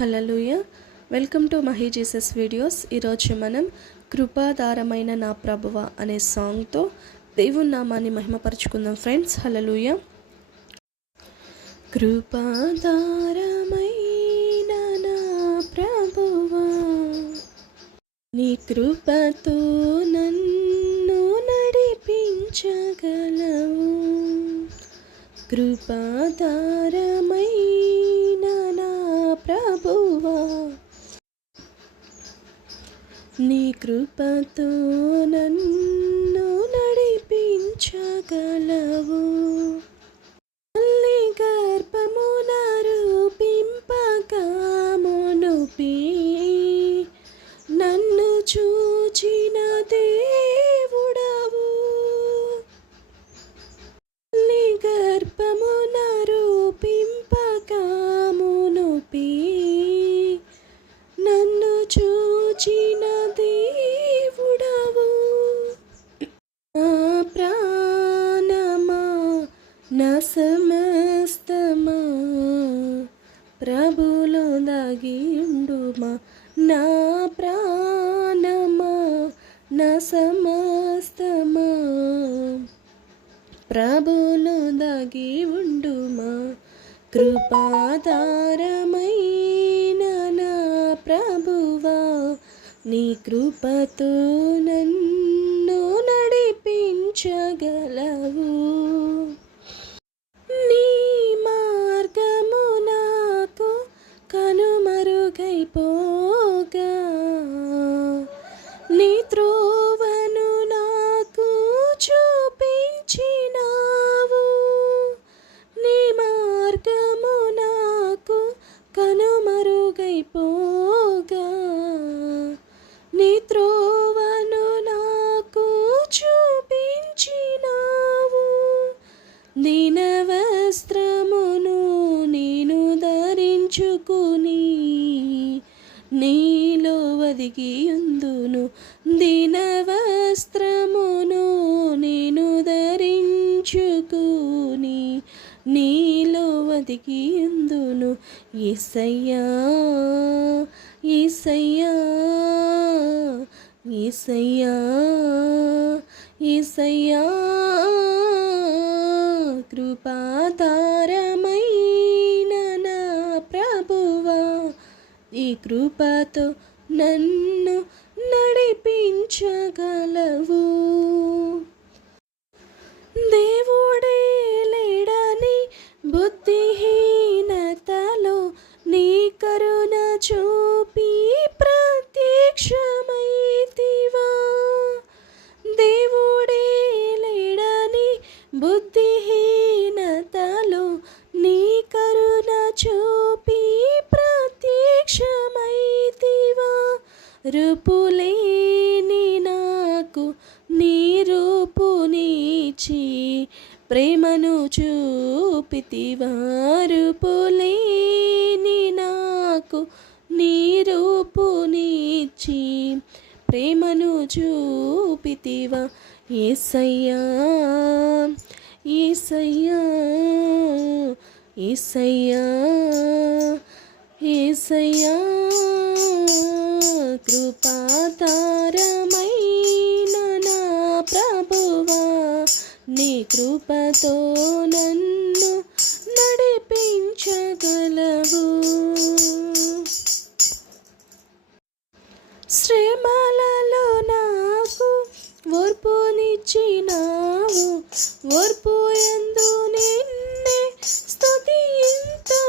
Hallelujah. Welcome to Mahi Jesus videos. ఈరోజు మనం కృపాధారమైన నా ప్రభువా అనే సాంగ్తో దేవుని నామాన్ని మహిమపరుచుకుందాం ఫ్రెండ్స్. హల్లెలూయా. కృపాధారమైన నా ప్రభువా, నీ కృపతో నన్ను నడిపించగలవు. కృపాధారమైన నా ప్రభువా, నీ కృపతో నన్ను నడిపించగలవు. తల్లి గర్భమున రూపింపక మునుపే నన్ను చూచిన దేవుడవు. తల్లి గర్భమున రూపింపక మునుపే నన్ను చూచిన దేవుడవు. నా ప్రాణమా, నా సమస్తమా ప్రభులో దాగియుండుమా. నా ప్రాణమా, నా సమస్తమా ప్రభులో దాగి ఉండుమా. కృపాధారమైన నా ప్రభువా, నీ కృపతో నన్ను నడిపించగలవు. నీ మార్గము నాకు కనుమరుగైపోగా, నీ త్రోవను నాకు చూపించినావు. నీ మార్గము నాకు కనుమరుగైపోగా, నీ త్రోవను నాకు చూపించినావు. దీన వస్త్రమును నేను ధరించుకుని నీలో ఒదిగియుందును. దీన వస్త్రమును నేను ధరించుకుని నీలో ఒదిగియుందును. యేసయ్యా, యేసయ్యా, యేసయ్యా, యేసయ్యా, కృపాధారమైన నా ప్రభువా, ఈ కృపతో నన్ను నడిపించగలవు. దేవుడే లేడని బుద్ధిహీనతలో నీ కరుణ చూపి ప్రత్యక్షమైతివా. దేవుడే లేడని బుద్ధిహీనతలో నీ కరుణ చూపి ప్రత్యక్షమైతివా. రూపులేని నాకు నీ రూపునిచ్చి ప్రేమను చూపితివా. రూపులేని నాకు నీ రూపునిచ్చి ప్రేమను చూపితివా. యేసయ్యా, యేసయ్యా, యేసయ్యా, యేసయ్యా, కృపాధారమైన నా ప్రభువా, నీ కృపతో నన్ను నడిపించగలవు. శ్రమలలో నాకు ఓర్పునిచ్చినావు. ఓర్పు యందు నిన్నే స్తుతింతునయ్యా.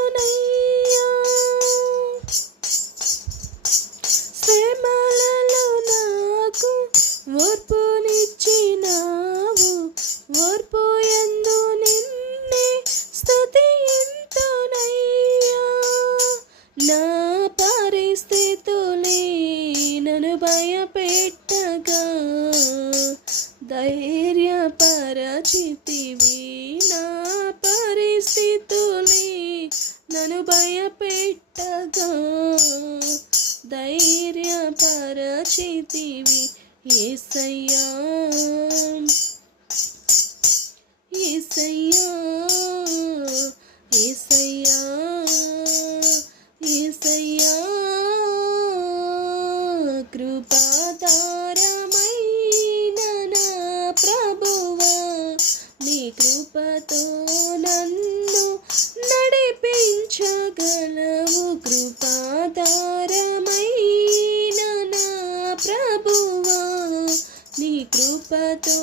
శ్రమలలో నాకు ఓర్పునిచ్చినావు. ఓర్పు యందు నిన్నే స్తుతింతునయ్యా. నా పరిస్థితులే నన్ను భయపెట్టగా ధైర్యపరచితివి. నా పరిస్థితులే నన్ను భయపెట్టగా ధైర్యపరచితివి. యేసయ్యా, యేసయ్యా, యేసయ్యా, యేసయ్యా, బలము కృపాధారమైన నా ప్రభువా నీ కృపతో